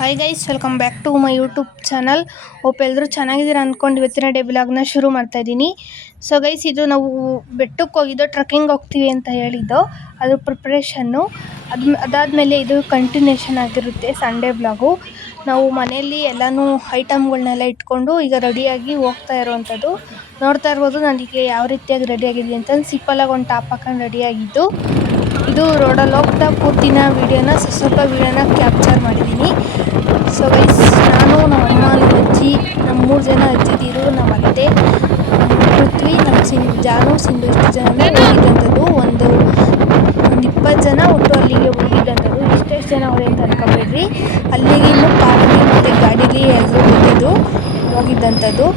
Hi guys, welcome back to my YouTube channel. Hope ಎಲ್ಲರೂ ಚೆನ್ನಾಗಿದ್ದೀರಾ ಅಂದ್ಕೊಂಡು ಇವತ್ತಿನ ಡೇ ಬ್ಲಾಗ್ನ ಶುರು ಮಾಡ್ತಾ ಇದ್ದೀನಿ. ಸೊ ಗೈಸ್, ಇದು ನಾವು ಬೆಟ್ಟಕ್ಕೆ ಹೋಗಿದ್ದೋ, ಟ್ರೆಕ್ಕಿಂಗ್ ಹೋಗ್ತೀವಿ ಅಂತ ಹೇಳಿದ್ದೋ, ಅದು ಪ್ರಿಪ್ರೇಷನ್ನು. ಅದಾದಮೇಲೆ ಇದು ಕಂಟಿನ್ಯೂಷನ್ ಆಗಿರುತ್ತೆ ಸಂಡೇ ಬ್ಲಾಗು. ನಾವು ಮನೆಯಲ್ಲಿ ಎಲ್ಲನೂ ಐಟಮ್ಗಳನ್ನೆಲ್ಲ ಇಟ್ಕೊಂಡು ಈಗ ರೆಡಿಯಾಗಿ ಹೋಗ್ತಾ ಇರೋವಂಥದ್ದು. ನೋಡ್ತಾ ಇರ್ಬೋದು ನನಗೆ ಯಾವ ರೀತಿಯಾಗಿ ರೆಡಿಯಾಗಿದ್ದೀನಿ ಅಂತ. ಸಿಂಪಲಾಗಿ ಒಂದು ಟಾಪ್ ಹಾಕೊಂಡು ರೆಡಿಯಾಗಿದ್ದು. ಇದು ರೋಡಲ್ಲಿ ಹೋಗ್ತಾ ಪೂರ್ತಿನ ವೀಡಿಯೋನ ಸ್ವಲ್ಪ ವೀಡಿಯೋನ ಕ್ಯಾಪ್ಚರ್ ಮಾಡಿದ್ದೀನಿ. ಸೊ ಗೈಸ್, ನಾನು ನಮ್ಮ ಅಮ್ಮ, ನಮ್ಮ ಅಜ್ಜಿ, ನಮ್ಮ 3 ಜನ ಅಜ್ಜಿದಿರು, ನಮ್ಮ ಅತ್ತೆ, ಪೃಥ್ವಿ, ನಮ್ಮ ಜಾನು, ಸಿಂಧು, ಇಷ್ಟು ಜನ ಹೋಗಿದ್ದಂಥದ್ದು. ಒಂದು 20 ಜನ ಒಟ್ಟು ಅಲ್ಲಿಗೆ ಹೋಗಿದ್ದಂಥದ್ದು. ಇಷ್ಟೆಷ್ಟು ಜನ ಅವರೇ ಅಂತ ಅನ್ಕೋಬೇಡ್ರಿ. ಅಲ್ಲಿಗೆ ಇನ್ನೂ ಕಾರಲ್ಲಿ ಮತ್ತು ಗಾಡೀಲಿ ಎಲ್ಲರೂ ಹೋಗಿದ್ದಂಥದ್ದು.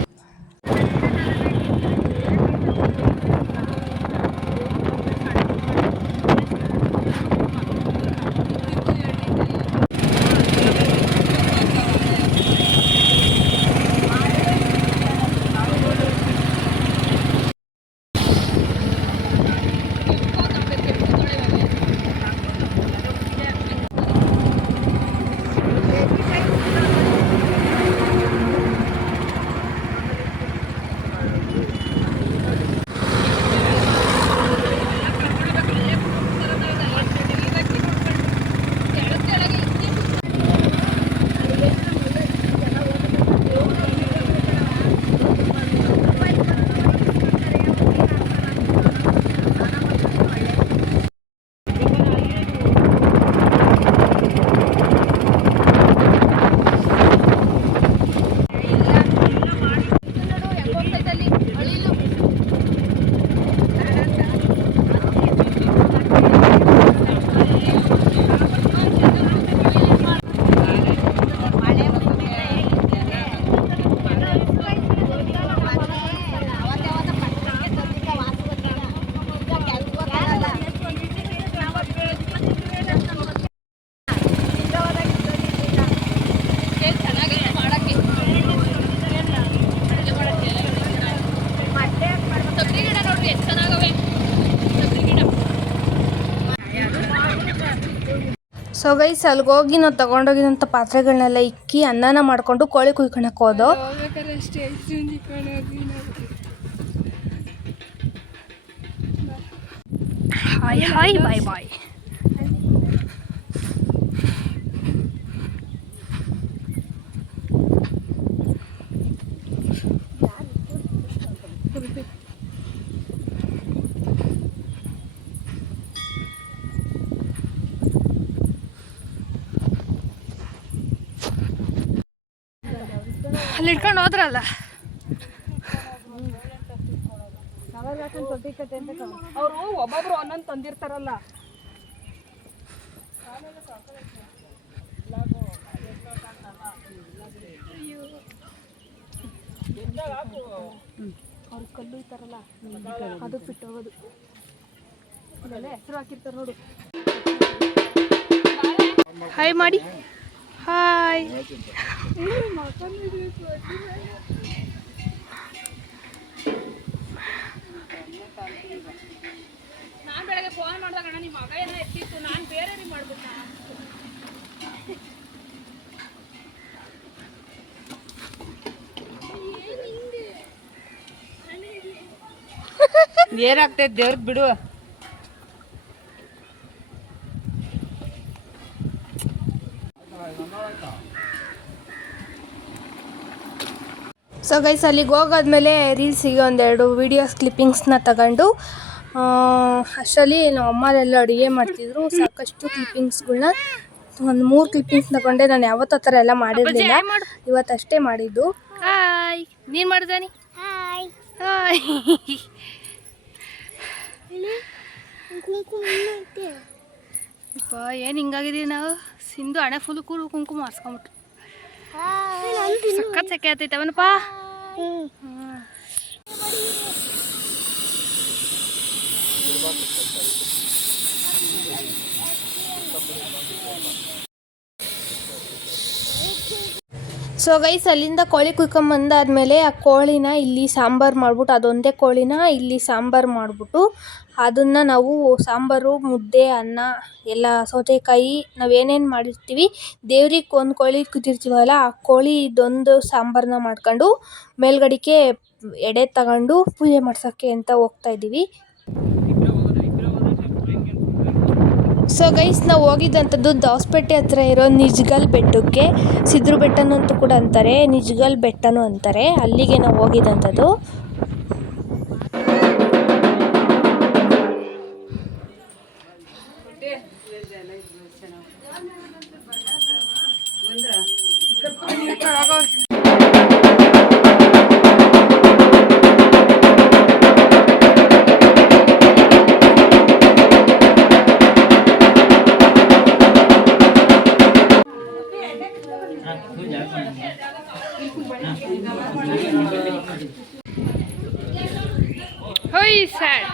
ಸೊ ಗೈಸ್, ಅಲ್ಲಿಗೆ ಹೋಗಿ ನಾವು ತೊಗೊಂಡೋಗಿದಂಥ ಪಾತ್ರೆಗಳನ್ನೆಲ್ಲ ಇಕ್ಕಿ ಅನ್ನನ ಮಾಡಿಕೊಂಡು ಕೋಳಿ ಕುಯ್ಕೊಳಕ್ಕೆ ಹೋದೋ. ಹಾಯ್ ಹಾಯ್ ಬಾಯ್ ಬಾಯ್. ಅಲ್ಲಿ ಇಟ್ಕೊಂಡು ಹೋದ್ರಲ್ಲ, ಅವರು ಒಬ್ಬೊಬ್ರು ಒಂದೊಂದು ತಂದಿರ್ತಾರಲ್ಲ. ಅವ್ರು ಕಲ್ಲು ಇರ್ತಾರಲ್ಲ, ಅದು ಬಿಟ್ಟೋಗೋದು. ಅಲ್ಲೆಲ್ಲ ಹೆಸರು ಹಾಕಿರ್ತಾರೆ ನೋಡು. ಹಾಯ್ ಮಾಡಿ. ಹಾಯ್. ನಾನು ಬೆಳಗ್ಗೆ ಫೋನ್ ಮಾಡಿದಾಗ ಅಣ್ಣ ನಿಮ್ಮ ಮಗ ಏನೋ ಎತ್ತಿತ್ತು, ನಾನು ಬೇರೆ ಮಾಡ್ಬಿಟ್ಟ. ಏನಾಗ್ತೈತೆ ದೇವ್ರಿಗೆ ಬಿಡು. ಸೊ ಗೈಸ್, ಅಲ್ಲಿಗೆ ಹೋಗಾದ್ಮೇಲೆ ರೀಲ್ಸಿಗೆ ಒಂದೆರಡು ವೀಡಿಯೋಸ್ ಕ್ಲಿಪ್ಪಿಂಗ್ಸ್ನ ತಗೊಂಡು, ಅಷ್ಟರಲ್ಲಿ ನಮ್ಮ ಅಮ್ಮರೆಲ್ಲ ಅಡುಗೆ ಮಾಡ್ತಿದ್ರು. ಸಾಕಷ್ಟು ಕ್ಲಿಪ್ಪಿಂಗ್ಸ್ಗಳನ್ನ ಒಂದು 3 ಕ್ಲಿಪ್ಪಿಂಗ್ಸ್ ತಗೊಂಡೆ. ನಾನು ಯಾವತ್ತೂ ಆ ಥರ ಎಲ್ಲ ಮಾಡಿರಲಿಲ್ಲ, ಇವತ್ತಷ್ಟೇ ಮಾಡಿದ್ದು. ಹಾಯ್, ನೀನು ಮಾಡಿದಾನಿ. Hi hi. ಅಪ್ಪ, ಏನು ಹಿಂಗಾಗಿದ್ದೀವಿ ನಾವು. ಸಿಂಧು ಹಣೆ ಫುಲ್ ಕೂರು ಕುಂಕುಮ ಹಾರಿಸ್ಕೊಂಬಿಟ್ರು. ಸಖತ್ ಸೆಕೆ ಆಗ್ತೈತೆ ಅವನಪ್ಪ. ಸೊ ಗೈಸ್ ಅಲ್ಲಿಂದ ಕೋಳಿ ಕುಯ್ಕೊಂಬಂದಾದ್ಮೇಲೆ ಆ ಕೋಳಿನ ಇಲ್ಲಿ ಸಾಂಬಾರು ಮಾಡ್ಬಿಟ್ಟು ಅದೊಂದೇ ಕೋಳಿನ ಇಲ್ಲಿ ಸಾಂಬಾರು ಮಾಡಿಬಿಟ್ಟು ಅದನ್ನು ನಾವು ಸಾಂಬಾರು ಮುದ್ದೆ ಅನ್ನ ಎಲ್ಲ ಸೌತೆಕಾಯಿ ನಾವೇನೇನು ಮಾಡಿರ್ತೀವಿ ದೇವ್ರಿಗೆ ಒಂದು ಕೋಳಿ ಕುಯ್ದಿರ್ತೀವಲ್ಲ ಆ ಕೋಳಿ ಇದೊಂದು ಸಾಂಬಾರನ್ನ ಮಾಡ್ಕೊಂಡು ಮೇಲ್ಗಡೆಗೆ ಎಡೆ ತಗೊಂಡು ಪೂಜೆ ಮಾಡ್ಸೋಕ್ಕೆ ಅಂತ ಹೋಗ್ತಾ ಇದ್ದೀವಿ. ಸೊ ಗೈಸ್ ನಾವು ಹೋಗಿದ್ದಂಥದ್ದು ದಾವಸ್ಪೇಟೆ ಹತ್ರ ಇರೋ ನಿಜ್ಗಲ್ ಬೆಟ್ಟಕ್ಕೆ, ಸಿದ್ರು ಬೆಟ್ಟನೂ ಅಂತೂ ಕೂಡ ಅಂತಾರೆ, ನಿಜ್ಗಲ್ ಬೆಟ್ಟನೂ ಅಂತಾರೆ, ಅಲ್ಲಿಗೆ ನಾವು ಹೋಗಿದ್ದಂಥದ್ದು. Hoy sad.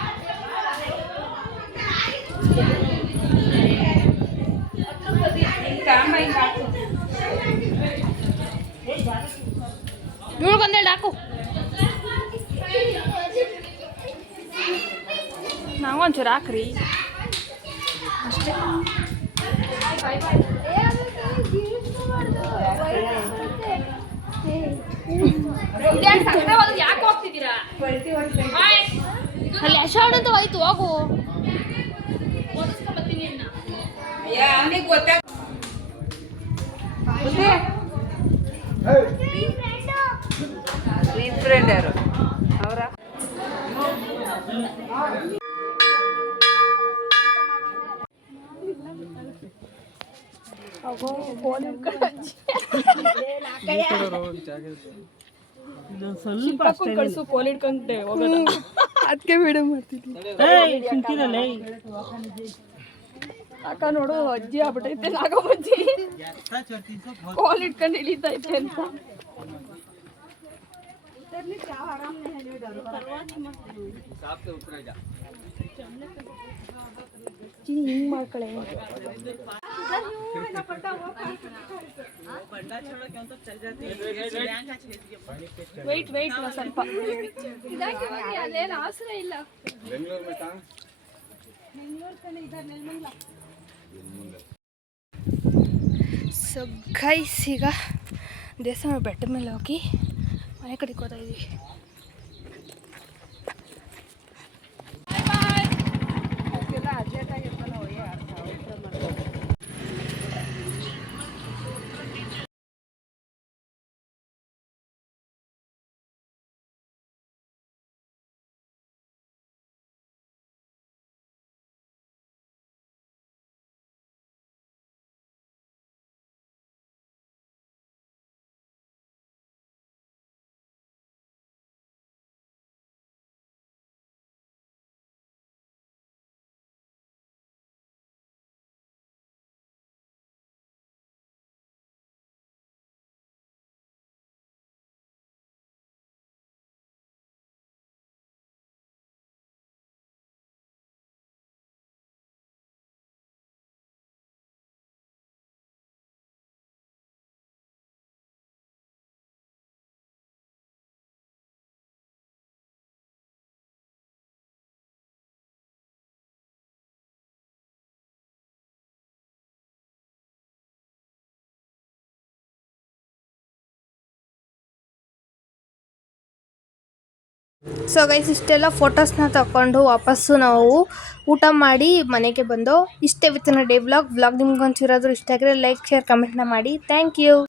ನೋಡ್ಕೊಂಡೆ ಹಾಕು ನಾವು ಒಂಚೂರು ಹಾಕ್ರಿ ಅಷ್ಟೇ. ಯಾಕೆ ಹೋಗ್ತಿದ್ದೀರಾ ಅಲ್ಲಿ ಅಶಾಡ್ ಅಂತ ಹೋಯ್ತು ಹೋಗು ಫ್ರೆಂಡ್ ಯಾರು ಅವರ ಸ್ವಲ್ಪ ಕಳ್ಸು ಕೋಲ್ ಹಿಡ್ಕೊಂಡೆ ಹೋಗೋದ ಅದಕ್ಕೆ ವಿಡಿಯೋ ಮಾಡ್ತಿದ್ವಿ. ಅಕ್ಕ ನೋಡು ಅಜ್ಜಿ ಆಗ್ಬಿಟ್ಟೈತೆ ನಾಗಮ್ಮಜ್ಜಿ ಕೋಲ್ ಹಿಡ್ಕೊಂಡು ಇಳಿತೈತೆ ಅಂತ. ಹಿಂಗ್ ಮಾಡ್ಕೊಳ್ಳೆ ವೆಯ್ಟ್ ವೆಯ್ಟ್ ಸ್ವಲ್ಪ ಅಲ್ಲೇನು ಆಸರೆ ಇಲ್ಲ. ಸೊ ಗೈಸ್ ಈಗ ದೇವಸ್ಥಾನ ಬೆಟ್ಟದ ಮೇಲೆ ಹೋಗಿ ಮನೆ ಕಡೆಗೆ ಹೋಗ್ತಾ ಇದ್ದೀವಿ. ಸೊ ಗೈಸ್ ಇಷ್ಟೆಲ್ಲ ಫೋಟೋಸ್ನ ತಗೊಂಡು ವಾಪಸ್ಸು ನಾವು ಊಟ ಮಾಡಿ ಮನೆಗೆ ಬಂದು. ಇಷ್ಟೇ ಇವತ್ತಿನ ಡೇ ವ್ಲಾಗ್ ನಿಮ್ಗೆ ಒಂಚೂರಾದರೂ ಇಷ್ಟ ಆಗಿದ್ರೆ ಲೈಕ್ ಶೇರ್ ಕಮೆಂಟ್ನ ಮಾಡಿ. Thank you.